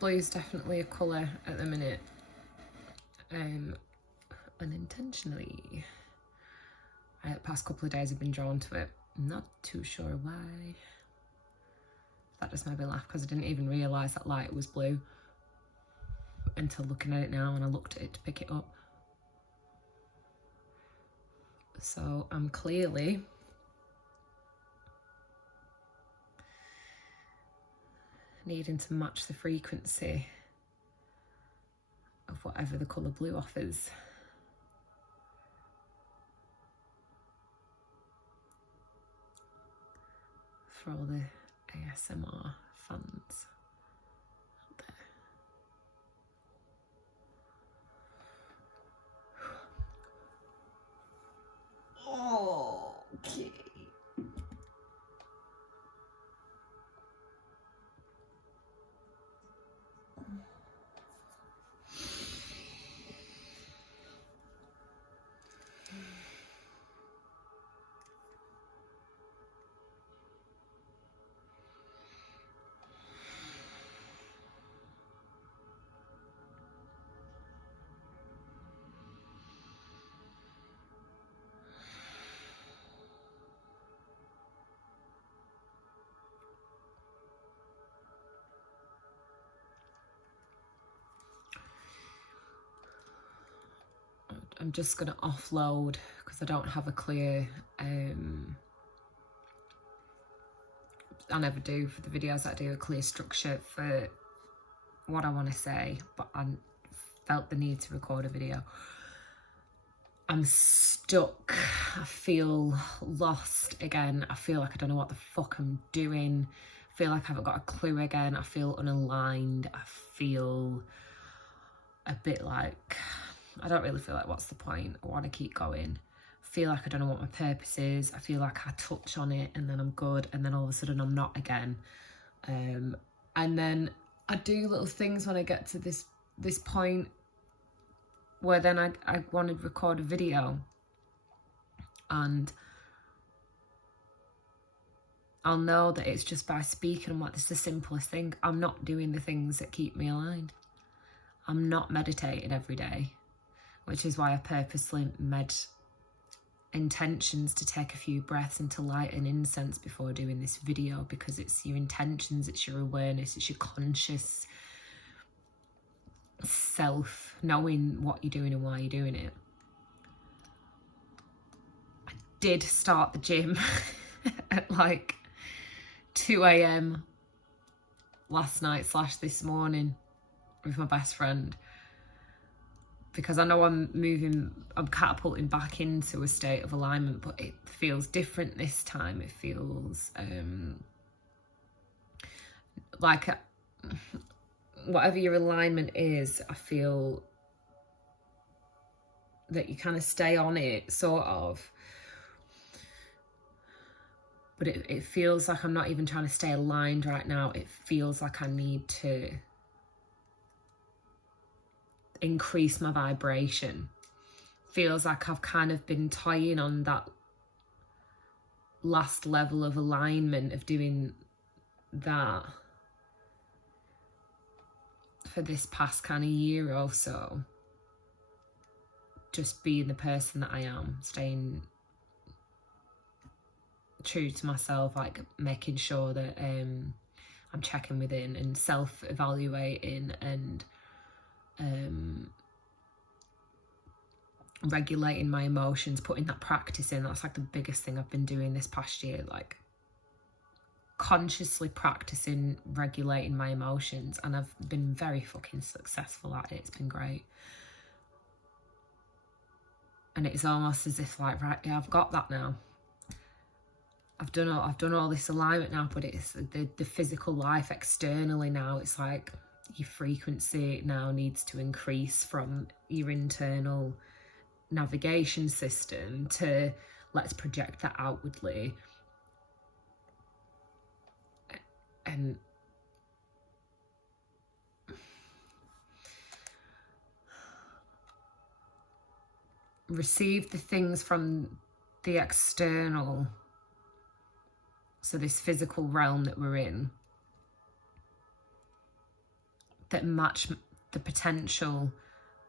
Blue is definitely a colour at the minute. Unintentionally. The past couple of days I've been drawn to it. I'm not too sure why. That just made me laugh because I didn't even realise that light was blue until looking at it now, and I looked at it to pick it up. So I'm clearly needing to match the frequency of whatever the colour blue offers. For all the ASMR fans out there. Okay. I'm just going to offload because I don't have a clear, I never do for the videos I do, a clear structure for what I want to say, but I felt the need to record a video. I'm stuck. I feel lost again. I feel like I don't know what the fuck I'm doing. I feel like I haven't got a clue again. I feel unaligned. I feel a bit like, I don't really feel like what's the point. I want to keep going. I feel like I don't know what my purpose is. I feel like I touch on it and then I'm good, and then all of a sudden I'm not again. And then I do little things when I get to this point where then I want to record a video, and I'll know that it's just by speaking. I'm like, this is the simplest thing. I'm not doing the things that keep me aligned. I'm not meditating every day, which is why I purposely made intentions to take a few breaths and to light an incense before doing this video, because it's your intentions, it's your awareness, it's your conscious self knowing what you're doing and why you're doing it. I did start the gym at like 2 AM last night / this morning with my best friend, because I know I'm catapulting back into a state of alignment, but it feels different this time. It feels like whatever your alignment is, I feel that you kind of stay on it, sort of. But it feels like I'm not even trying to stay aligned right now. It feels like I need to increase my vibration. Feels like I've kind of been toying on that last level of alignment of doing that for this past kind of year or so. Just being the person that I am, staying true to myself, like making sure that I'm checking within and self-evaluating and regulating my emotions, putting that practice in. That's like the biggest thing I've been doing this past year, like consciously practicing regulating my emotions, and I've been very fucking successful at it. It's been great. And it's almost as if like, right, yeah, I've got that now. I've done all this alignment now, but it's the physical life externally now. It's like your frequency now needs to increase from your internal navigation system to let's project that outwardly. And receive the things from the external so this physical realm that we're in, that match the potential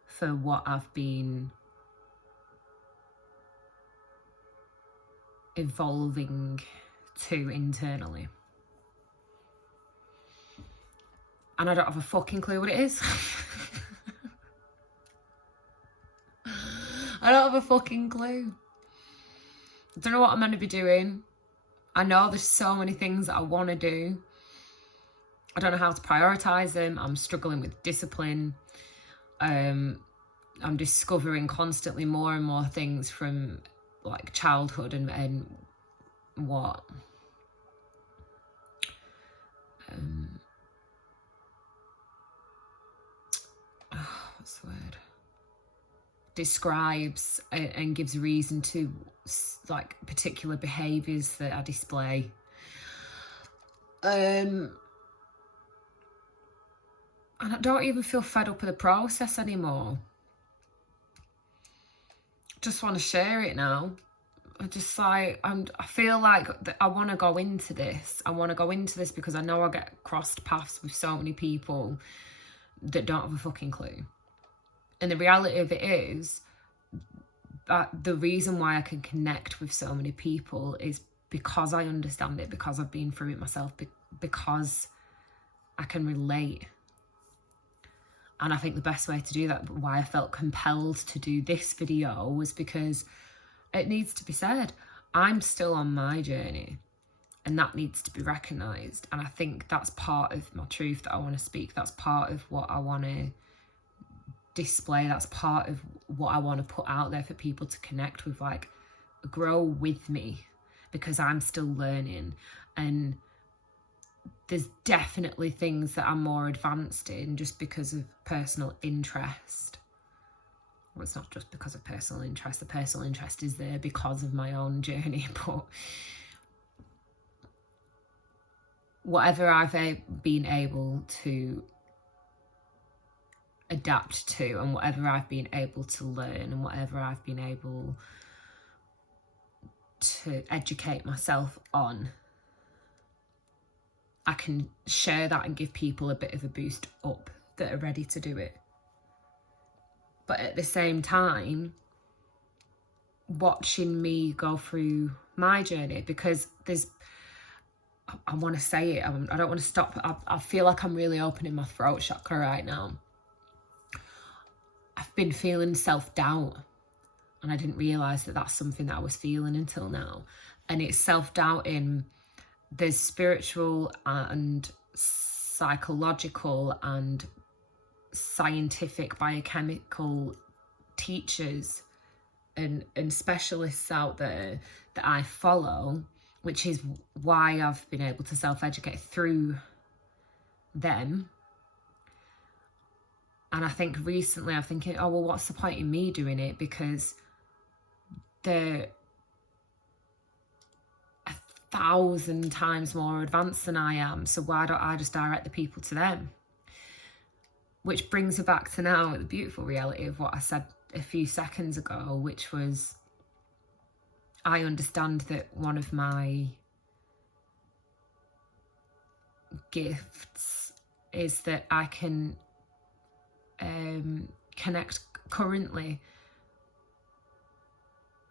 for what I've been evolving to internally. And I don't have a fucking clue what it is. I don't have a fucking clue. I don't know what I'm meant to be doing. I know there's so many things that I want to do. I don't know how to prioritise them. I'm struggling with discipline. I'm discovering constantly more and more things from like childhood and what what's the word? Describes and gives reason to like particular behaviours that I display. And I don't even feel fed up with the process anymore. Just want to share it now. I just like, I feel like I want to go into this. I want to go into this because I know I get crossed paths with so many people that don't have a fucking clue. And the reality of it is that the reason why I can connect with so many people is because I understand it, because I've been through it myself, because I can relate. And I think the best way to do that, why I felt compelled to do this video, was because it needs to be said. I'm still on my journey, and that needs to be recognised. And I think that's part of my truth that I want to speak. That's part of what I want to display. That's part of what I want to put out there for people to connect with, like, grow with me, because I'm still learning. And there's definitely things that I'm more advanced in just because of personal interest. Well, it's not just because of personal interest. The personal interest is there because of my own journey. But whatever I've been able to adapt to, and whatever I've been able to learn, and whatever I've been able to educate myself on, I can share that and give people a bit of a boost up that are ready to do it. But at the same time, watching me go through my journey, because I want to say it, I don't want to stop. I feel like I'm really opening my throat chakra right now. I've been feeling self-doubt, and I didn't realise that that's something that I was feeling until now. And it's self-doubt in, there's spiritual and psychological and scientific biochemical teachers and specialists out there that I follow, which is why I've been able to self-educate through them. And I think recently I'm thinking, oh, well, what's the point in me doing it? Because they're 1,000 times more advanced than I am. So why don't I just direct the people to them? Which brings me back to now the beautiful reality of what I said a few seconds ago, which was, I understand that one of my gifts is that I can connect currently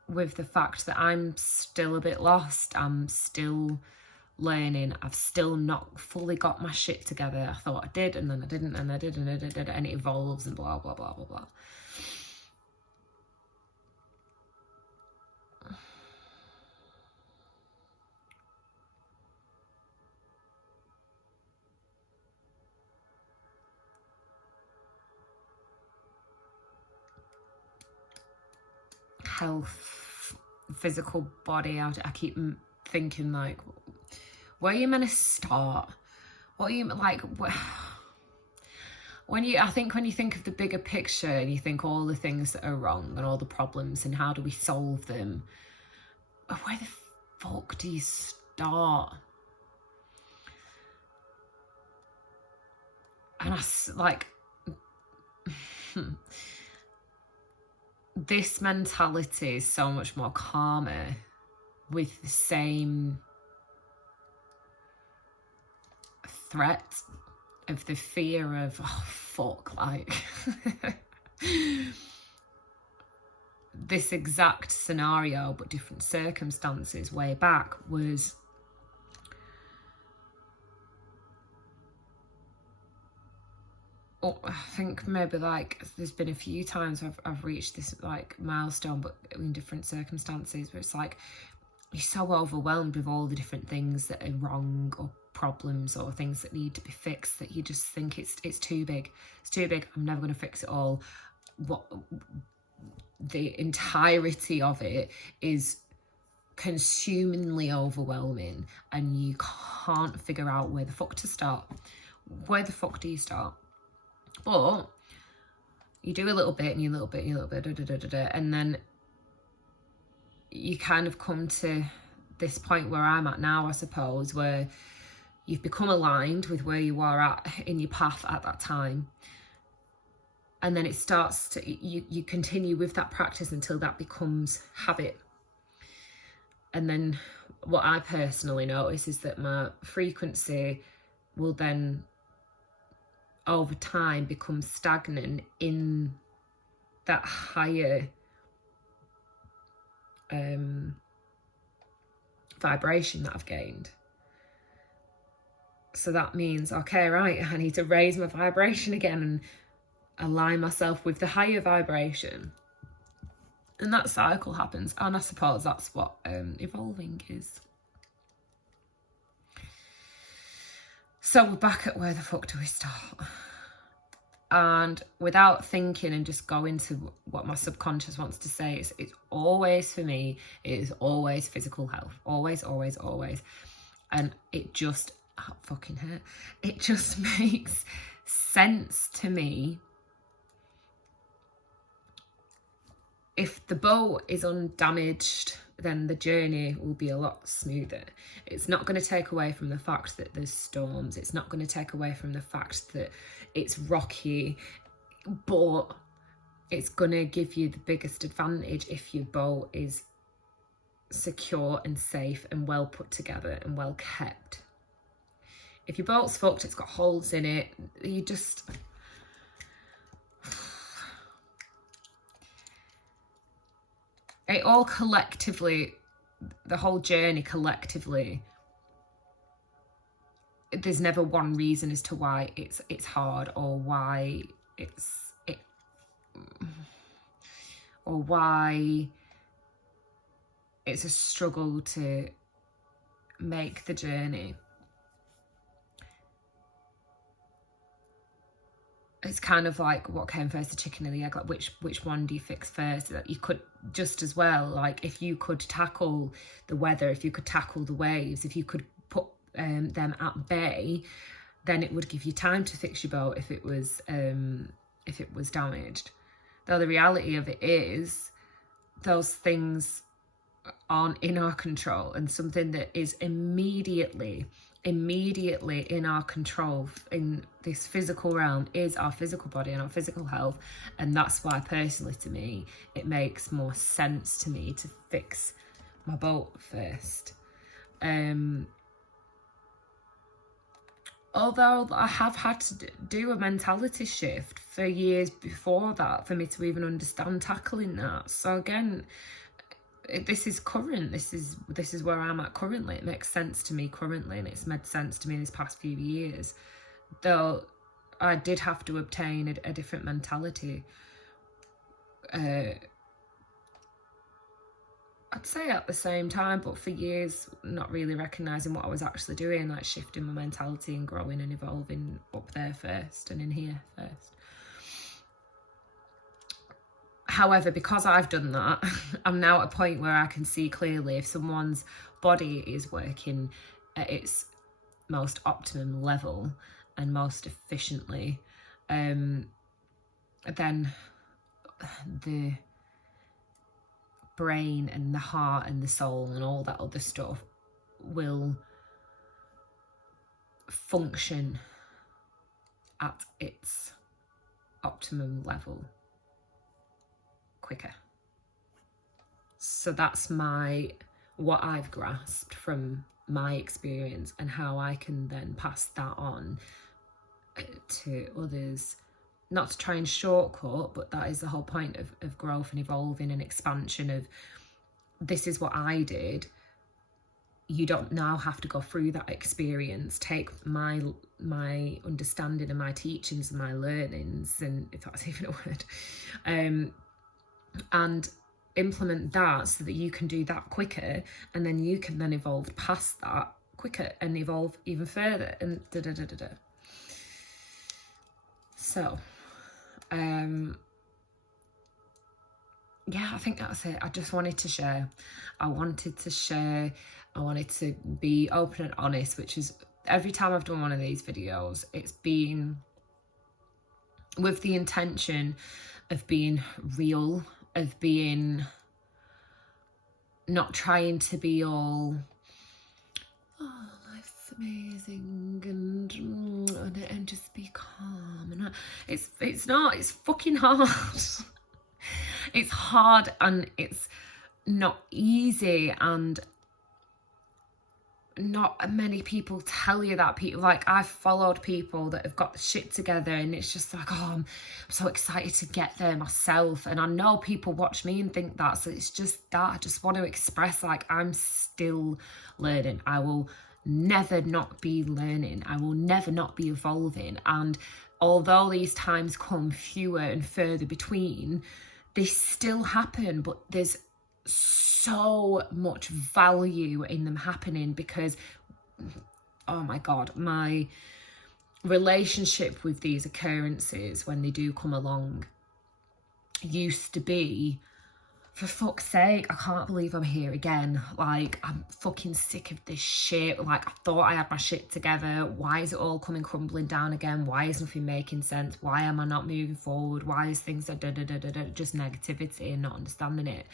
with the fact that I'm still a bit lost. I'm still learning. I've still not fully got my shit together. I thought I did, and then I didn't, and I did, and I did, and it evolves and blah, blah, blah, blah, blah. Health, physical body, I keep thinking, like, where are you meant to start? What are you, like, I think when you think of the bigger picture and you think all the things that are wrong and all the problems and how do we solve them, where the fuck do you start? And this mentality is so much more calmer with the same threat, of the fear of, oh fuck, like this exact scenario but different circumstances way back was I think maybe like there's been a few times I've reached this like milestone, but in different circumstances, where it's like you're so overwhelmed with all the different things that are wrong or problems or things that need to be fixed that you just think it's too big. It's too big. I'm never going to fix it all. What the entirety of it is consumingly overwhelming, and you can't figure out where the fuck to start. Where the fuck do you start? But you do a little bit and you a little bit and you a little bit, and then you kind of come to this point where I'm at now, I suppose, where you've become aligned with where you are at in your path at that time. And then it starts to, you continue with that practice until that becomes habit. And then what I personally notice is that my frequency will then over time become stagnant in that higher vibration that I've gained. So that means, okay, right, I need to raise my vibration again and align myself with the higher vibration. And that cycle happens. And I suppose that's what evolving is. So we're back at where the fuck do we start? And without thinking and just going to what my subconscious wants to say, it's always, for me, it is always physical health. Always, always, always. And it just, fucking hurt. It just makes sense to me. If the boat is undamaged, then the journey will be a lot smoother. It's not going to take away from the fact that there's storms. It's not going to take away from the fact that it's rocky, but it's going to give you the biggest advantage if your boat is secure and safe and well put together and well kept. If your boat's fucked, it's got holes in it, you just... It all collectively, the whole journey collectively, there's never one reason as to why it's hard or why or why it's a struggle to make the journey. It's kind of like what came first, the chicken or the egg, like which one do you fix first? That you could just as well, like if you could tackle the weather, if you could tackle the waves, if you could put them at bay, then it would give you time to fix your boat if it was damaged. Though the reality of it is those things aren't in our control, and something that is immediately in our control in this physical realm is our physical body and our physical health. And that's why personally, to me, it makes more sense to me to fix my boat first. Although I have had to do a mentality shift for years before that for me to even understand tackling that. So again, this is current. This is where I'm at currently. It makes sense to me currently, and it's made sense to me this past few years. Though I did have to obtain a different mentality. I'd say at the same time, but for years not really recognising what I was actually doing, like shifting my mentality and growing and evolving up there first and in here first. However, because I've done that, I'm now at a point where I can see clearly if someone's body is working at its most optimum level and most efficiently, then the brain and the heart and the soul and all that other stuff will function at its optimum level quicker. So that's what I've grasped from my experience and how I can then pass that on to others. Not to try and shortcut, but that is the whole point of growth and evolving and expansion of, this is what I did. You don't now have to go through that experience. Take my understanding and my teachings and my learnings, and if that's even a word, and implement that so that you can do that quicker, and then you can then evolve past that quicker and evolve even further, and So yeah, I think that's it. I just wanted to share. I wanted to be open and honest, which is every time I've done one of these videos, it's been with the intention of being real, of being, not trying to be all, oh, life's amazing and just be calm. And it's not, it's fucking hard. It's hard, and it's not easy, and not many people tell you that. People, like, I've followed people that have got the shit together, and it's just like, oh, I'm so excited to get there myself. And I know people watch me and think that, so it's just that I just want to express, like, I'm still learning. I will never not be learning. I will never not be evolving. And although these times come fewer and further between, they still happen, but there's so much value in them happening, because, oh my God, my relationship with these occurrences, when they do come along, used to be, for fuck's sake, I can't believe I'm here again. Like, I'm fucking sick of this shit. Like, I thought I had my shit together. Why is it all coming crumbling down again? Why is nothing making sense? Why am I not moving forward? Why is things just negativity and not understanding it?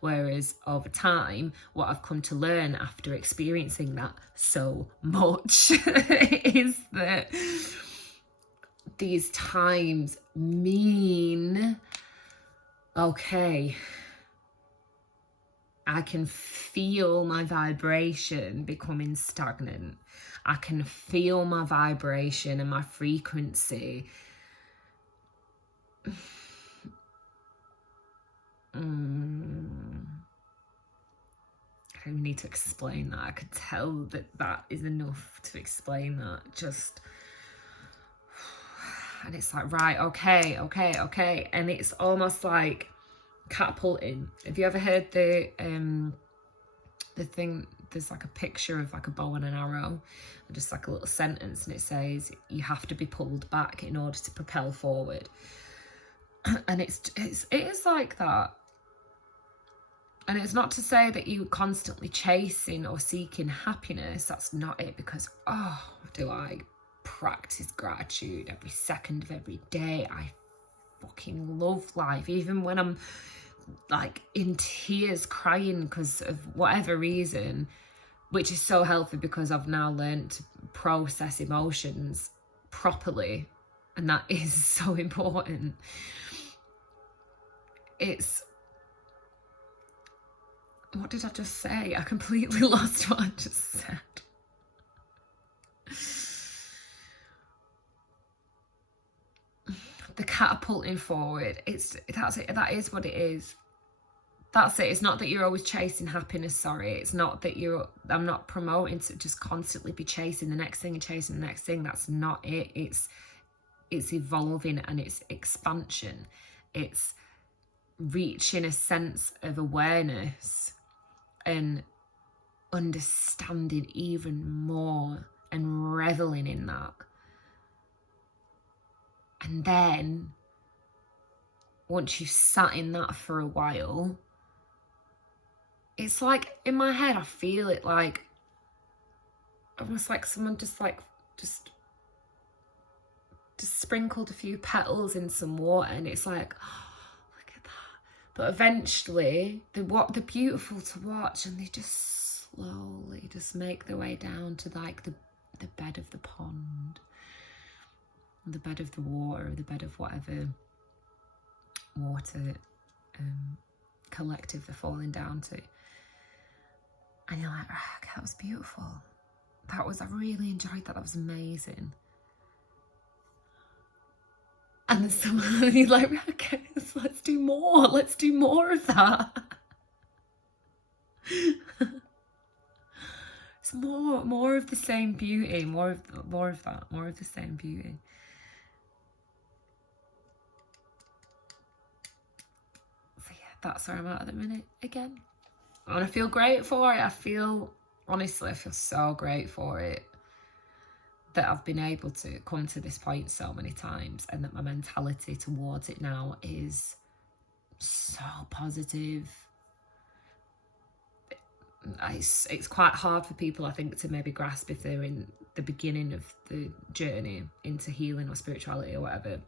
Whereas over time, what I've come to learn after experiencing that so much is that these times mean, okay, I can feel my vibration becoming stagnant. I can feel my vibration and my frequency I don't need to explain that. I could tell that that is enough to explain that. Just, and it's like, right, okay. And it's almost like catapulting. Have you ever heard the thing, there's like a picture of like a bow and an arrow, and just like a little sentence, and it says you have to be pulled back in order to propel forward. And it is like that. And it's not to say that you're constantly chasing or seeking happiness. That's not it, because, oh, do I practice gratitude every second of every day. I fucking love life, even when I'm like in tears crying because of whatever reason, which is so healthy because I've now learned to process emotions properly, and that is so important. It's, what did I just say? I completely lost what I just said. The catapulting forward, that's it. That is what it is. That's it. It's not that you're always chasing happiness. Sorry, it's not that I'm not promoting to just constantly be chasing the next thing and chasing the next thing. That's not it. It's evolving, and it's expansion. It's reaching a sense of awareness and understanding even more and reveling in that. And then once you've sat in that for a while, it's like in my head, I feel it like almost like someone just sprinkled a few petals in some water, and it's like, oh, look at that. But eventually they're beautiful to watch, and they just slowly just make their way down to like the bed of the pond, the bed of the water, the bed of whatever water collective they're falling down to. And you're like, oh, okay, that was beautiful. I really enjoyed that. That was amazing. And then someone, you're like, okay, let's do more. Let's do more of that. It's more of the same beauty, more of that, more of the same beauty. So yeah, that's where I'm at the minute again. And I feel great for it. Honestly, I feel so great for it, that I've been able to come to this point so many times, and that my mentality towards it now is so positive. It's quite hard for people, I think, to maybe grasp if they're in the beginning of the journey into healing or spirituality or whatever,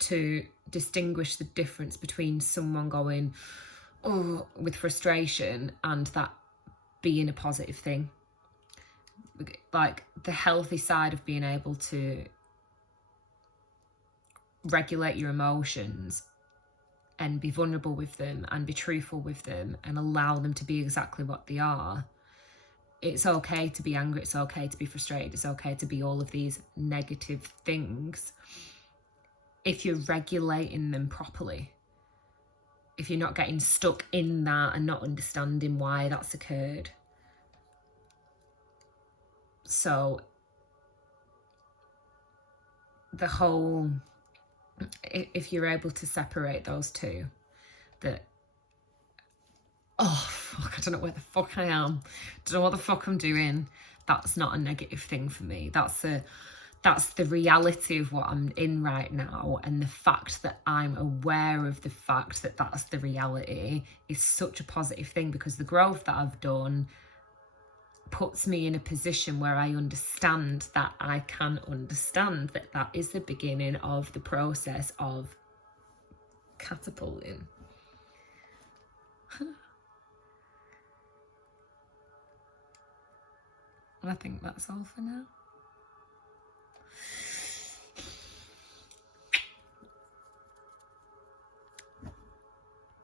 to distinguish the difference between someone going, oh, with frustration, and that being a positive thing. Like the healthy side of being able to regulate your emotions and be vulnerable with them and be truthful with them and allow them to be exactly what they are. It's okay to be angry, it's okay to be frustrated, it's okay to be all of these negative things if you're regulating them properly. If you're not getting stuck in that and not understanding why that's occurred. So the whole, if you're able to separate those two, that, oh fuck, I don't know where the fuck I am, don't know what the fuck I'm doing, that's not a negative thing for me. That's the reality of what I'm in right now, and the fact that I'm aware of the fact that that's the reality is such a positive thing, because the growth that I've done puts me in a position where I understand that I can understand that that is the beginning of the process of catapulting. And I think that's all for now.